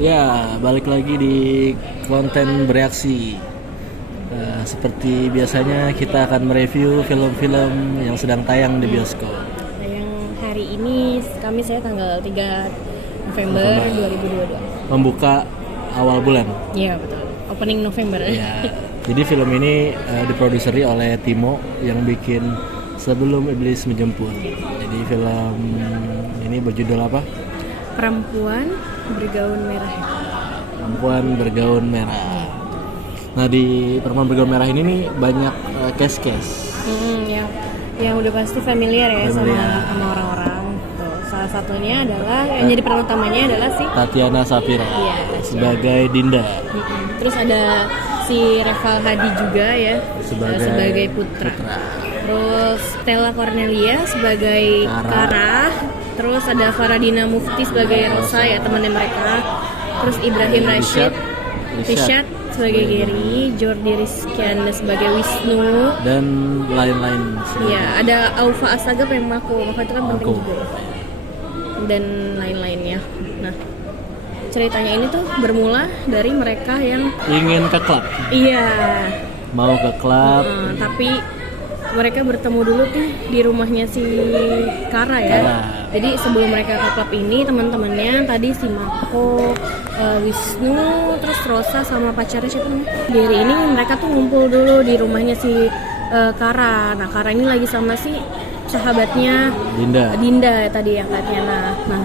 Ya, balik lagi di konten bereaksi. Seperti biasanya kita akan mereview film-film yang sedang tayang di bioskop. Yang hari ini saya tanggal 3 November 2022. Membuka awal bulan. Iya betul. Opening November. Ya. Jadi film ini diproduseri oleh Timo yang bikin Sebelum Iblis Menjemput. Jadi film ini berjudul apa? Perempuan bergaun merah. Perempuan bergaun merah. Nah, di Perempuan Bergaun Merah ini nih banyak case-case. Yang udah pasti familiar ya sama orang-orang. Tuh, salah satunya adalah yang jadi peran utamanya adalah si Tatiana Shafira sebagai Dinda. Terus ada si Reval Hadi juga ya sebagai Putra. Terus Stella Cornelia sebagai Kara. Terus ada Faradina Mufti sebagai Rosa ya, temannya mereka. Terus Ibrahim Rashid sebagai Gary, Jordi Rizkyanda sebagai Wisnu, dan lain-lain. Iya, ada Aufa Asagaf yang Mako itu kan penting juga. Dan lain-lainnya. Nah, ceritanya ini tuh bermula dari mereka yang ingin ke klub. Iya. Mau ke klub. Tapi mereka bertemu dulu tuh di rumahnya si Kara ya. Jadi sebelum mereka ke klub ini, teman-temannya tadi si Mako, Wisnu, terus Rosa sama pacarnya siapa namanya? Gary ini mereka tuh ngumpul dulu di rumahnya si Kara. Nah, Kara ini lagi sama si sahabatnya Dinda tadi yang Tatiana. Nah,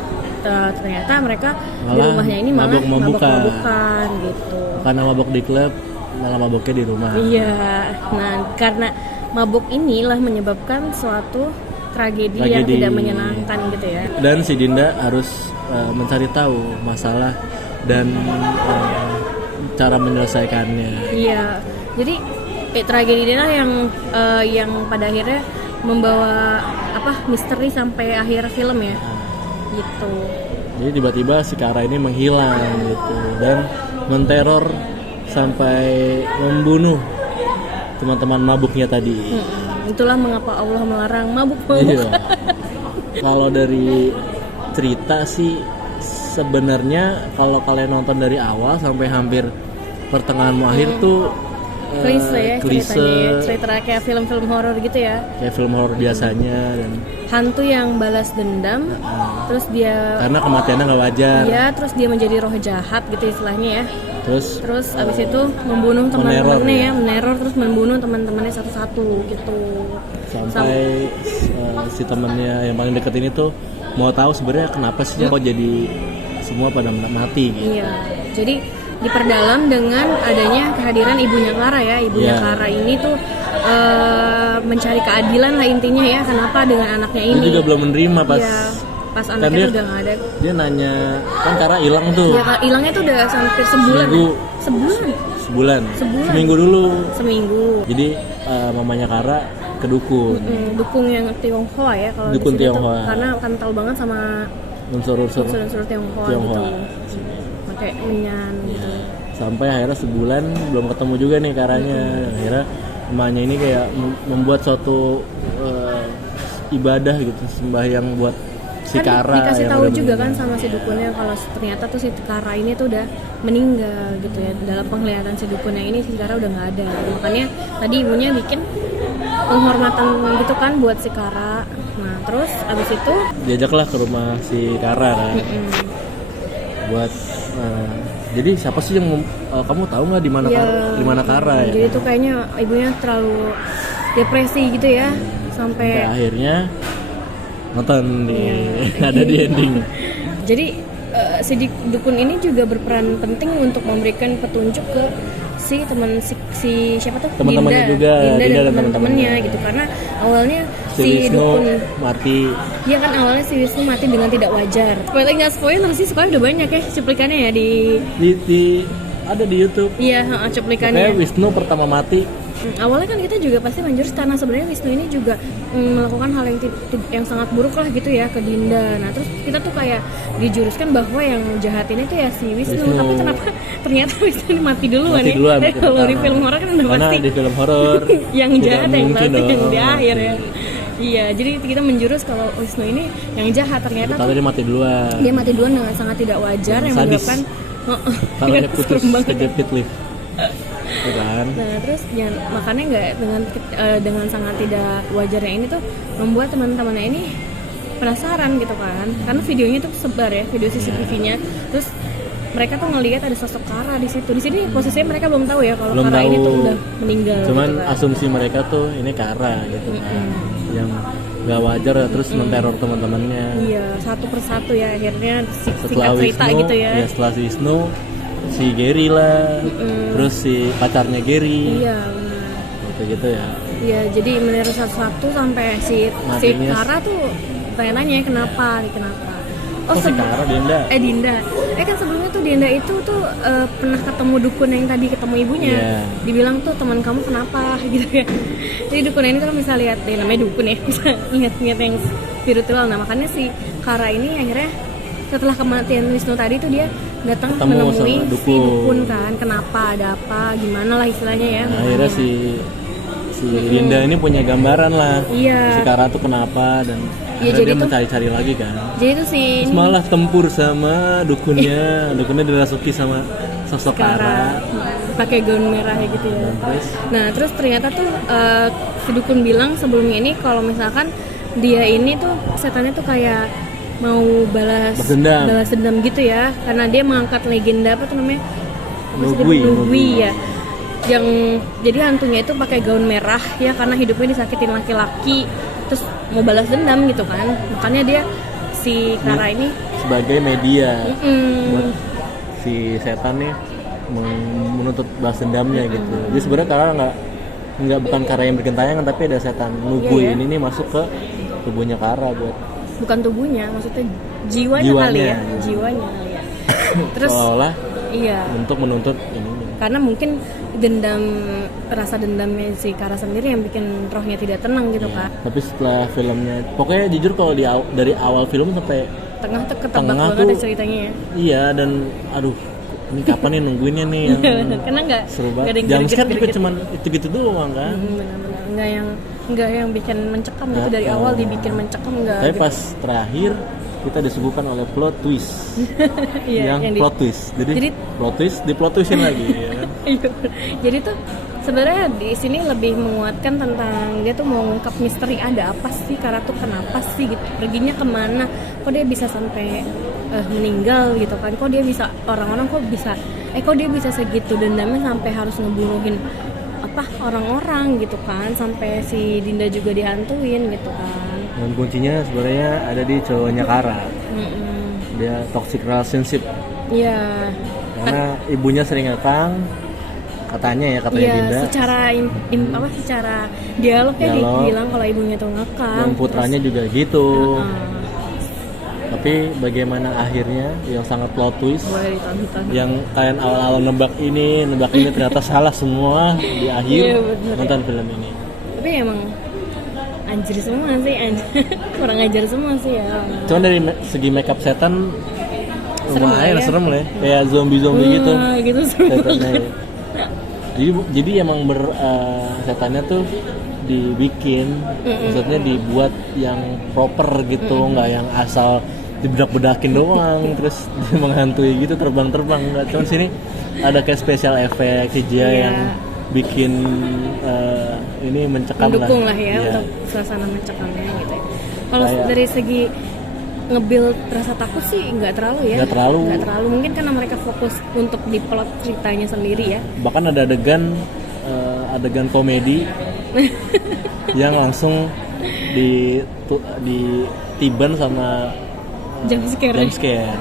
ternyata mereka di rumahnya ini malah mabuk-mabukan gitu. Karena mabuk di klub, malah mabuknya di rumah. Iya. Nah, karena mabuk inilah menyebabkan suatu tragedi yang tidak menyenangkan gitu ya. Dan si Dinda harus mencari tahu masalah dan cara menyelesaikannya. Iya. Jadi tragedi inilah yang pada akhirnya membawa misteri sampai akhir film ya. Gitu. Jadi tiba-tiba si Kara ini menghilang gitu dan menteror sampai membunuh teman-teman mabuknya tadi. Itulah mengapa Allah melarang mabuk. Iya. Kalau dari cerita sih sebenarnya kalau kalian nonton dari awal sampai hampir pertengahan akhir tuh klise ceritanya ya. Cerita kayak film-film horor gitu ya. Kayak film horor biasanya dan hantu yang balas dendam. Terus dia karena kematiannya nggak wajar. Iya, terus dia menjadi roh jahat gitu istilahnya ya. Terus abis itu membunuh teman-temannya meneror terus membunuh teman-temannya satu-satu gitu. Sampai si temannya yang paling deket ini tuh mau tahu sebenarnya kenapa sih kok jadi semua pada mati gitu. Iya. Jadi diperdalam dengan adanya kehadiran ibunya Clara ya. Ibunya Clara ini tuh mencari keadilan lah intinya ya, kenapa dengan anaknya ini. Dia juga belum menerima pas anaknya udah nggak ada. Dia nanya kan Kara hilang tuh. Ya, hilangnya tuh udah hampir sebulan. Sebulan. Seminggu dulu. Jadi mamanya Kara ke dukun. Dukun yang Tionghoa ya kalau dukun Tionghoa. Karena kental banget sama unsur-unsur Tionghoa gitu. Pakai menyan gitu. Sampai akhirnya sebulan belum ketemu juga nih Karanya. Akhirnya emaknya ini kayak membuat suatu ibadah gitu, sembahyang buat si Kara. Dikasih tahu juga kan sama si dukunnya kalau ternyata tuh si Kara ini tuh udah meninggal gitu ya. Dalam penglihatan si dukunnya ini si Kara udah nggak ada. Makanya tadi ibunya bikin penghormatan gitu kan buat si Kara. Nah terus abis itu diajaklah ke rumah si Kara kan. Buat jadi siapa sih yang kamu tahu nggak di mana Kara ya? Jadi tuh kayaknya ibunya terlalu depresi gitu ya sampai akhirnya nonton ada di ending. Jadi si dukun ini juga berperan penting untuk memberikan petunjuk ke si siapa tuh teman-temannya Dinda dan teman-temannya gitu, karena awalnya si dukun mati. Iya kan, awalnya si Wisnu mati dengan tidak wajar. Nggak spoiler sih, soalnya udah banyak ya cuplikannya ya di ada di YouTube. Iya, cuplikannya. Kayak Wisnu pertama mati. Awalnya kan kita juga pasti menjurus karena sebenarnya Wisnu ini juga melakukan hal yang sangat buruk lah gitu ya ke Dinda. Nah terus kita tuh kayak dijuruskan bahwa yang jahat ini tuh ya si Wisnu. Tapi kenapa ternyata Wisnu ini mati duluan ya? Kalau di film horor kan udah pasti. Karena di film horor yang jahat yang pasti yang di akhir ya. Iya, jadi kita menjurus kalau Wisnu ini yang jahat, ternyata dia mati duluan. Dia mati duluan dengan sangat tidak wajar yang menyebabkan Tangannya putus Serem banget. kejepit lift. Gitu kan. Nah terus ya, makanya nggak dengan sangat tidak wajarnya ini tuh membuat teman-temannya ini penasaran gitu kan, karena videonya tuh sebar ya, video CCTV-nya. Terus mereka tuh ngelihat ada sosok Kara di situ. Di sini posisinya mereka belum tahu ya kalau Belum Kara ini tahu. tuh udah meninggal. Cuman gitu kan. asumsi mereka tuh ini Kara gitu kan. Yang nggak wajar ya, terus menteror teman-temannya. Iya, satu persatu ya akhirnya Setelah singkat cerita Wisnu, gitu ya. setelah si Wisnu, si Gary lah, terus si pacarnya Gary, Iya benar. gitu ya. Iya, jadi menurut satu-satu sampai si Matinya. Kara tuh tanya-nanya kenapa. Oh si Kara Dinda. Dinda. Kan sebelumnya tuh Dinda itu tuh pernah ketemu dukun yang tadi ketemu ibunya. Iya. Dibilang tuh teman kamu kenapa gitu ya. Jadi dukun ini kan bisa lihat, namanya dukun ya, bisa lihat yang spiritual. Nah makanya si Kara ini akhirnya setelah kematian Wisnu tadi tuh dia datang Ketemu menemui sama si dukun. dukun kan, kenapa, ada apa, gimana lah istilahnya ya. Nah, akhirnya si Dinda ini punya gambaran lah. Iya. Si Kara tuh kenapa dan Iya, akhirnya jadi dia tuh- mencari-cari lagi kan. Jadi itu si Terus malah tempur sama dukunnya dirasuki sama sosok Kara. pakai gaun merah ya gitu ya. Terus Nah terus ternyata tuh si dukun bilang sebelumnya ini kalau misalkan dia ini tuh setannya tuh kayak mau balas dendam gitu ya, karena dia mengangkat legenda apa tuh namanya, Nugui ya, yang jadi hantunya itu pakai gaun merah ya karena hidupnya disakitin laki-laki, terus mau balas dendam gitu kan, makanya dia si Kara ini sebagai media mm, buat si setan nih menuntut balas dendamnya gitu. Jadi sebenarnya Kara nggak bukan Kara yang bergentayangan, tapi ada setan Nugui Iya, ya. ini nih masuk ke tubuhnya Kara buat bukan tubuhnya, maksudnya jiwanya kali ya, jiwanya kali ya. Terus seolah iya, untuk menuntut ini. karena mungkin rasa dendamnya si Kara sendiri yang bikin rohnya tidak tenang gitu kan. Tapi setelah filmnya, pokoknya jujur kalau dari awal film sampai Tengah tuh ketebak Tengah banget tuh- ya ceritanya ya. iya, dan aduh ini kapan nih nungguinnya nih yang Karena nggak seru nggak ada banget. yang Jam scare juga greget-greget. cuman itu-gitu doang kan. Benar-benar nggak yang bikin mencekam gitu, dari awal dibikin mencekam nggak. Tapi gitu. pas terakhir kita disuguhkan oleh plot twist. Iya, yang plot twist. Jadi plot twist di plot twistin lagi ya kan? Iya. Jadi tuh sebenarnya di sini lebih menguatkan tentang dia tuh mau ngungkap misteri, ada apa sih Kara tuh, kenapa sih gitu, perginya kemana, kok dia bisa sampai meninggal gitu kan, kok dia bisa, orang-orang kok bisa kok dia bisa segitu dendamnya sampai harus ngebunuhin apa orang-orang gitu kan, sampai si Dinda juga dihantuin gitu kan. Dan kuncinya sebenarnya ada di cowoknya Kara. Mm-mm. Dia toxic relationship. Iya. Karena ibunya sering ngekang, katanya Iya, Dinda. secara dialognya Dialog. dibilang kalau ibunya tuh ngekang. Dan putranya juga gitu. Heeh. Tapi bagaimana akhirnya yang sangat plot twist, Boleh ditonton. yang kalian awal-awal nebak ini ternyata salah semua di akhir. Iya, bener. Nonton film ini. Tapi emang anjir semua sih, kurang ajar semua sih ya. Cuman dari segi makeup setan Serem lumayan lah ya. serem lah ya. Kayak zombie gitu. Wah, gitu serem Setannya. banget. Jadi emang setannya tuh dibikin, maksudnya dibuat yang proper gitu, nggak yang asal dibedak-bedakin doang terus dia menghantui gitu, terbang-terbang. Nggak, cuman sini ada kayak special effect CGI Iya. yang bikin ini mencekam Mendukung lah ya Iya. untuk suasana mencekamnya gitu ya. Kalau Kayak- dari segi nge-build rasa takut sih nggak terlalu ya. Nggak terlalu. Mungkin karena mereka fokus untuk di plot ceritanya sendiri ya. Bahkan ada adegan komedi yang langsung ditiban sama Jump scare. jump scare.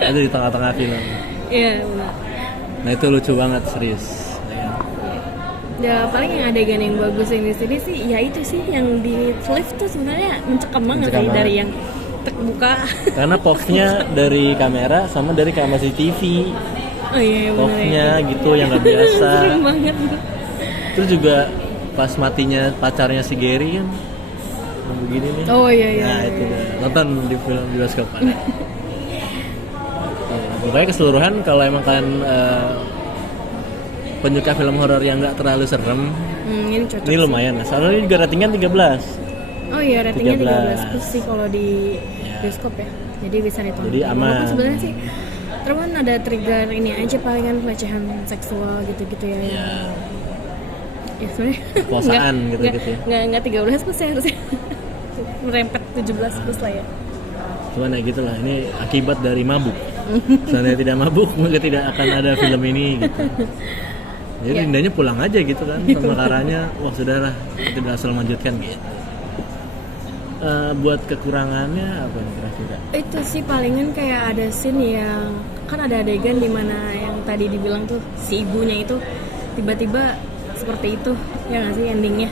Ada di tengah-tengah film. Iya benar. Nah itu lucu banget, serius. Ya paling yang adegan yang bagus yang di sini sih ya itu sih yang di lift tuh sebenarnya mencekam banget Mencekam sih, banget. dari yang terbuka. Karena box-nya dari kamera sama dari kamera CCTV. Oh iya benar Box-nya ya. gitu yang nggak biasa. Serem banget. Terus juga pas matinya pacarnya si Gary kan yang begini nih. Oh iya iya. Nah iya, itu iya. dah. Nonton di film bioskop ada. Pokoknya keseluruhan kalau emang kalian penyuka film horor yang nggak terlalu serem, Ini cocok. ini lumayan lah. Soalnya ini juga ratingnya 13. Oh iya ratingnya 13. 13 plus sih kalau di bioskop ya. Jadi bisa ditonton. Jadi aman. Walaupun sebenarnya sih Terus kan ada trigger ini aja palingan pelecehan seksual gitu-gitu ya. Ya, Ya sebenarnya kekuasaan gitu-gitu ya. Nggak 13 plus ya harusnya. Merempet 17 plus lah ya. Cuman ya gitu lah, ini akibat dari mabuk. Seandainya tidak mabuk, maka tidak akan ada film ini gitu. Jadi Dindanya pulang aja gitu kan, sama Karanya, wah sudahlah, tidak asal lanjutkan gitu. Buat kekurangannya apa nih kira-kira? Itu sih palingan kayak ada scene yang kan ada adegan dimana yang tadi dibilang tuh si ibunya itu tiba-tiba seperti itu, ya nggak sih endingnya?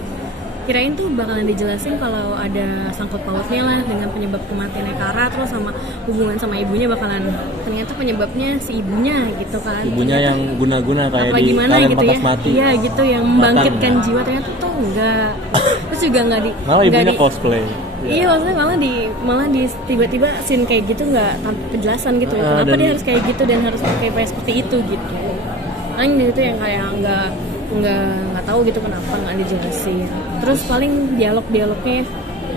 Kirain tuh bakalan dijelasin kalau ada sangkut pautnya lah dengan penyebab kematiannya Kara, terus sama hubungan sama ibunya bakalan ternyata penyebabnya si ibunya gitu kan. Ibunya yang guna-guna kayak apa di gimana Kalian gitu ya? Pantas Mati. Iya gitu yang membangkitkan Bahkan, jiwa, ternyata tuh enggak. Terus juga enggak di malah nggak ibunya di- cosplay. Iya maksudnya malah di tiba-tiba scene kayak gitu nggak tanpa penjelasan gitu. Kenapa dan- dia harus kayak gitu dan harus pakai seperti itu gitu. Paling itu yang kayak nggak tahu gitu kenapa nggak dijelasin. Terus paling dialognya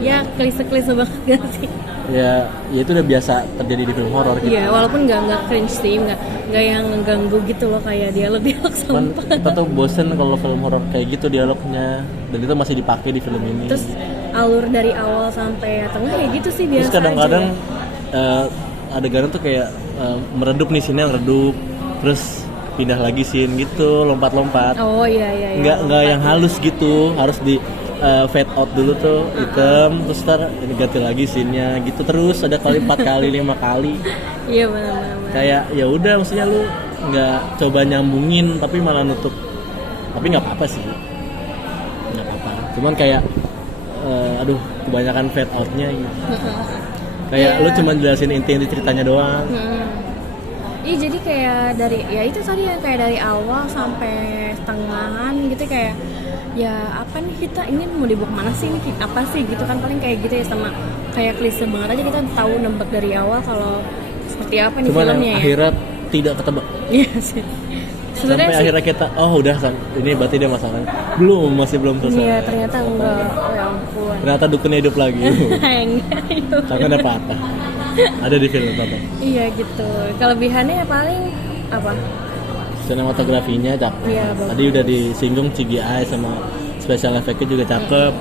ya klise banget gak sih? Ya itu udah biasa terjadi di film horor gitu. Iya walaupun nggak cringe sih, nggak yang ngeganggu gitu loh kayak dialog Cuman sampah. kita tuh bosen kalau film horor kayak gitu dialognya, dan itu masih dipakai di film ini. Terus alur dari awal sampai tengah ya gitu sih biasa. Terus kadang-kadang aja. adegan tuh kayak meredup nih, scene-nya redup, terus pindah lagi scene gitu, lompat-lompat. Oh iya. Nggak yang halus gitu, harus di fade out dulu tuh, hitam, terus ntar ganti lagi scene-nya gitu terus, ada kali 4 kali 5 kali. Iya benar. Kayak ya udah, maksudnya lu nggak coba nyambungin tapi malah nutup. Tapi nggak apa-apa sih, nggak apa-apa. Cuman kayak aduh kebanyakan fade outnya gitu. Kayak lu cuma jelasin inti ceritanya doang. Iya jadi kayak dari ya itu tadi yang kayak dari awal sampai tengahan gitu kayak ya apa nih kita ini mau dibawa kemana sih ini apa sih gitu kan, paling kayak gitu ya, sama kayak klise banget aja kita tahu nebak dari awal kalau seperti apa nih Cuman yang filmnya ya. akhirnya tidak ketebak. Iya sih. Sampai Sebenarnya sih akhirnya kita udah ini berarti dia masalahnya. Masih belum selesai. iya ternyata enggak. Oh ya ampun. Ternyata dukunnya hidup lagi. Enggak itu. Tangannya patah. Ada di film tonton. Iya gitu. Kelebihannya ya paling apa? Sinematografinya cakep. Iya, bagus. Tadi udah disinggung CGI sama special effect-nya juga cakep.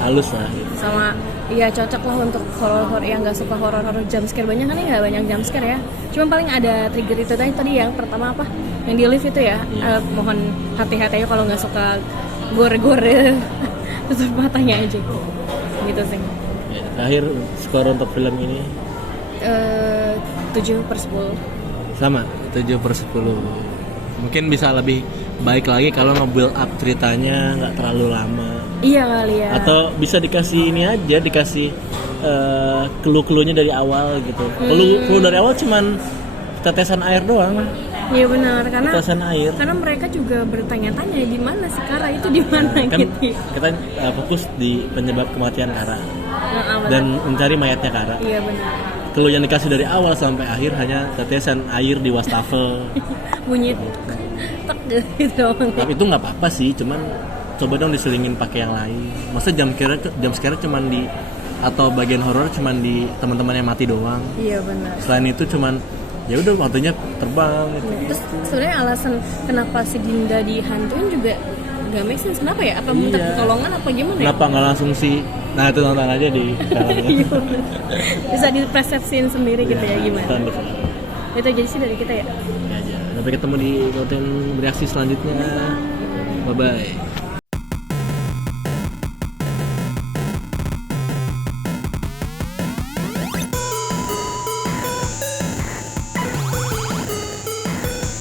Halus lah. Sama ya cocok lah untuk horor yang nggak suka horor jumpscare. Banyak kan ya nggak banyak jumpscare ya, cuma paling ada trigger itu tadi yang pertama apa yang di lift itu ya. Mohon hati-hati aja kalau nggak suka gore-gore tutup matanya aja gitu sih. Ya, terakhir skor untuk film ini 7/10. sama 7/10. Mungkin bisa lebih baik lagi kalau nge-build up ceritanya nggak terlalu lama. Iya kali ya. Atau bisa dikasih ini aja, dikasih clue-cluenya dari awal gitu. Clue dari awal cuman tetesan air doang. Iya benar, karena Tetesan air. karena mereka juga bertanya-tanya di mana si Kara itu, di mana Kan gitu. kita fokus di penyebab kematian Kara Benar. dan mencari mayatnya Kara. Iya benar. Clue yang dikasih dari awal sampai akhir hanya tetesan air di wastafel. Bunyi tek gitu doang. Tapi itu nggak apa-apa sih, cuman coba dong diselingin pakai yang lain. Masa jam scare cuman di atau bagian horor cuman di teman-teman yang mati doang. Iya benar. Selain itu cuman ya udah waktunya terbang gitu. Terus sebenarnya alasan kenapa si Dinda dihantuin juga nggak make sense. Kenapa ya? Apa minta Iya. pertolongan apa gimana ya? Kenapa nggak langsung sih? Nah itu nonton aja di Iya, bener. Bisa dipersepsiin sendiri gitu ya gimana? Nonton di film. Itu jadi sih dari kita ya. Ya aja. Sampai ketemu di konten bereaksi selanjutnya. Bye bye.